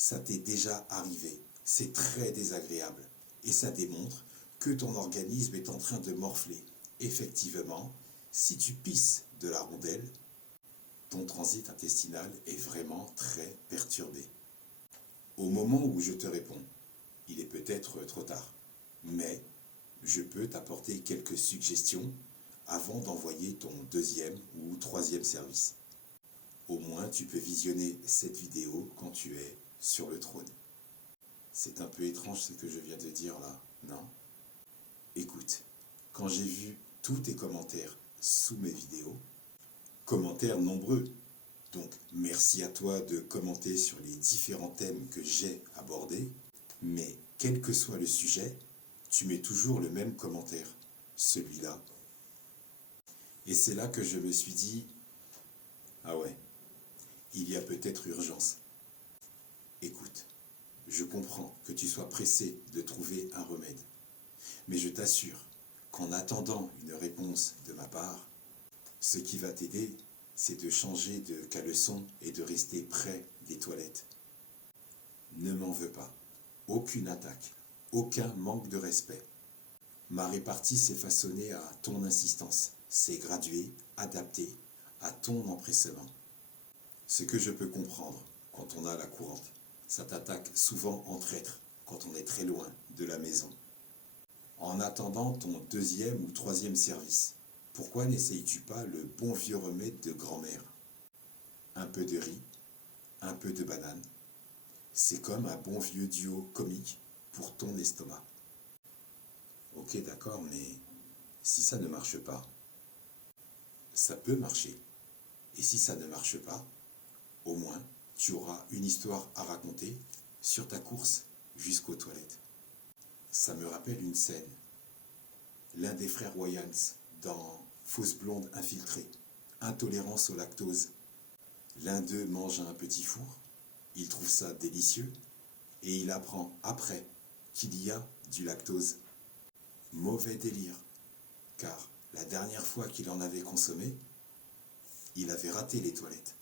Ça t'est déjà arrivé. C'est très désagréable. Et ça démontre que ton organisme est en train de morfler. Effectivement, si tu pisses de la rondelle, ton transit intestinal est vraiment très perturbé. Au moment où je te réponds, il est peut-être trop tard, mais je peux t'apporter quelques suggestions avant d'envoyer ton deuxième ou troisième service. Au moins, tu peux visionner cette vidéo quand tu es sur le trône. C'est un peu étrange ce que je viens de dire là, non? Écoute, quand j'ai vu tous tes commentaires sous mes vidéos, commentaires nombreux, donc merci à toi de commenter sur les différents thèmes que j'ai abordés, mais quel que soit le sujet, tu mets toujours le même commentaire, celui-là. Et c'est là que je me suis dit, ah ouais, il y a peut-être urgence. Écoute, je comprends que tu sois pressé de trouver un remède, mais je t'assure qu'en attendant une réponse de ma part, ce qui va t'aider, c'est de changer de caleçon et de rester près des toilettes. Ne m'en veux pas. Aucune attaque, aucun manque de respect. Ma répartie s'est façonnée à ton insistance. C'est gradué, adapté à ton empressement. Ce que je peux comprendre quand on a la courante, ça t'attaque souvent en traître quand on est très loin de la maison. En attendant ton deuxième ou troisième service, pourquoi n'essayes-tu pas le bon vieux remède de grand-mère? Un peu de riz, un peu de banane. C'est comme un bon vieux duo comique pour ton estomac. Ok, d'accord, mais si ça ne marche pas, ça peut marcher. Et si ça ne marche pas, au moins tu auras une histoire à raconter sur ta course jusqu'aux toilettes. Ça me rappelle une scène. L'un des frères Wayans dans Fausse blonde infiltrée, intolérance au lactose. L'un d'eux mange un petit four, il trouve ça délicieux, et il apprend après qu'il y a du lactose. Mauvais délire, car la dernière fois qu'il en avait consommé, il avait raté les toilettes.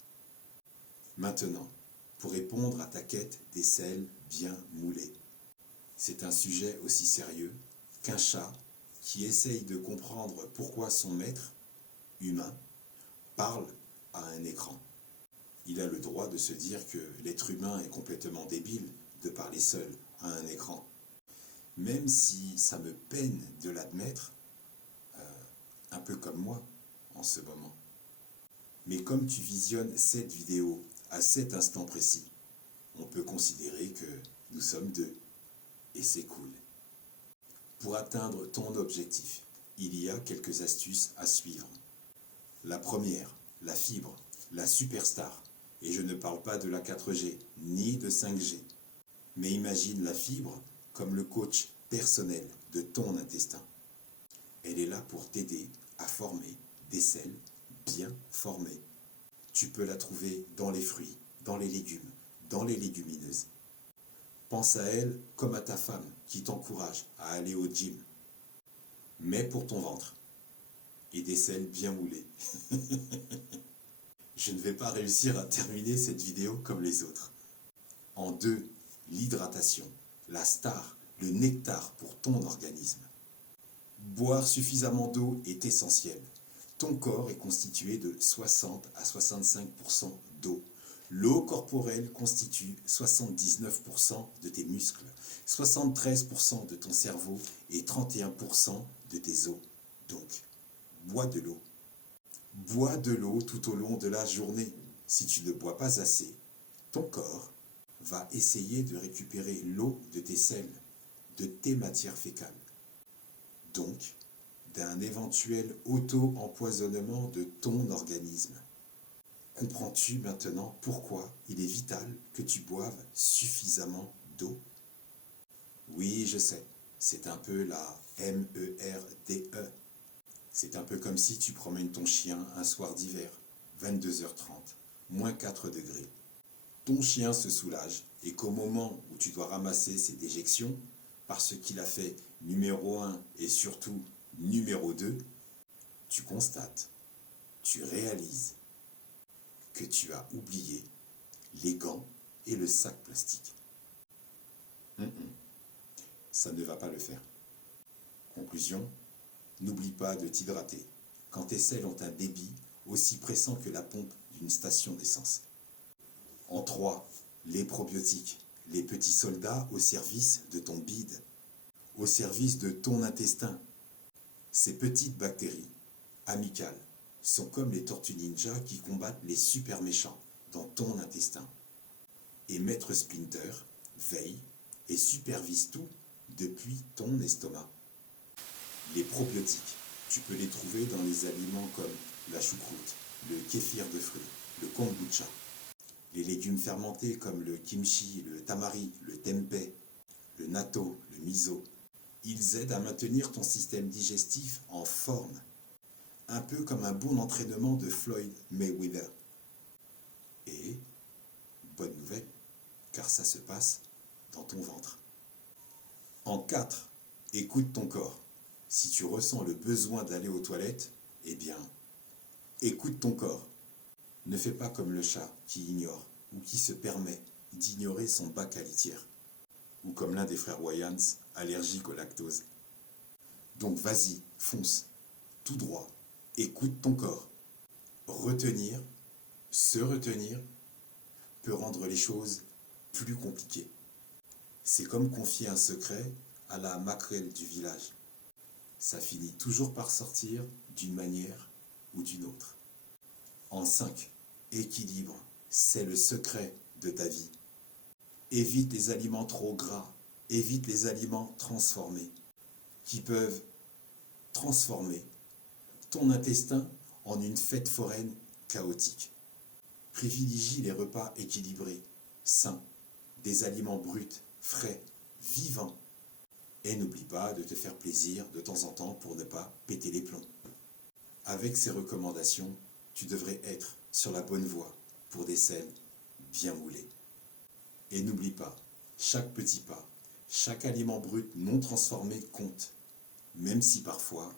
Maintenant, pour répondre à ta quête des selles bien moulées, c'est un sujet aussi sérieux qu'un chat qui essaye de comprendre pourquoi son maître, humain, parle à un écran. Il a le droit de se dire que l'être humain est complètement débile de parler seul à un écran. Même si ça me peine de l'admettre, un peu comme moi en ce moment. Mais comme tu visionnes cette vidéo à cet instant précis, on peut considérer que nous sommes deux. Et c'est cool. Pour atteindre ton objectif, il y a quelques astuces à suivre. La première, la fibre, la superstar. Et je ne parle pas de la 4G, ni de 5G. Mais imagine la fibre comme le coach personnel de ton intestin. Elle est là pour t'aider à former des selles bien formées. Tu peux la trouver dans les fruits, dans les légumes, dans les légumineuses. Pense à elle comme à ta femme qui t'encourage à aller au gym. Mais pour ton ventre. Et des selles bien moulées. Je ne vais pas réussir à terminer cette vidéo comme les autres. En deux, l'hydratation, la star, le nectar pour ton organisme. Boire suffisamment d'eau est essentiel. Ton corps est constitué de 60 à 65% d'eau. L'eau corporelle constitue 79% de tes muscles, 73% de ton cerveau et 31% de tes os. Donc, bois de l'eau. Bois de l'eau tout au long de la journée. Si tu ne bois pas assez, ton corps va essayer de récupérer l'eau de tes selles, de tes matières fécales. Donc, d'un éventuel auto-empoisonnement de ton organisme. Comprends-tu maintenant pourquoi il est vital que tu boives suffisamment d'eau? Oui, je sais, c'est un peu la MERDE. C'est un peu comme si tu promènes ton chien un soir d'hiver, 22h30, moins 4 degrés. Ton chien se soulage et qu'au moment où tu dois ramasser ses déjections, parce qu'il a fait numéro 1 et surtout numéro 2, tu constates, tu réalises que tu as oublié les gants et le sac plastique. Ça ne va pas le faire. Conclusion, n'oublie pas de t'hydrater quand tes selles ont un débit aussi pressant que la pompe d'une station d'essence. En 3, les probiotiques, les petits soldats au service de ton bide, au service de ton intestin. Ces petites bactéries, amicales, sont comme les tortues ninja qui combattent les super méchants dans ton intestin. Et Maître Splinter veille et supervise tout depuis ton estomac. Les probiotiques, tu peux les trouver dans les aliments comme la choucroute, le kéfir de fruits, le kombucha. Les légumes fermentés comme le kimchi, le tamari, le tempeh, le natto, le miso. Ils aident à maintenir ton système digestif en forme. Un peu comme un bon entraînement de Floyd Mayweather. Et, bonne nouvelle, car ça se passe dans ton ventre. En 4, écoute ton corps. Si tu ressens le besoin d'aller aux toilettes, eh bien, écoute ton corps. Ne fais pas comme le chat qui ignore ou qui se permet d'ignorer son bac à litière. Ou comme l'un des frères Wayans, allergique au lactose. Donc vas-y, fonce, tout droit, écoute ton corps. Retenir, se retenir, peut rendre les choses plus compliquées. C'est comme confier un secret à la maquerelle du village. Ça finit toujours par sortir d'une manière ou d'une autre. En 5, équilibre, c'est le secret de ta vie. Évite les aliments trop gras, évite les aliments transformés, qui peuvent transformer ton intestin en une fête foraine chaotique. Privilégie les repas équilibrés, sains, des aliments bruts, frais, vivants. Et n'oublie pas de te faire plaisir de temps en temps pour ne pas péter les plombs. Avec ces recommandations, tu devrais être sur la bonne voie pour des selles bien moulées. Et n'oublie pas, chaque aliment brut non transformé compte, même si parfois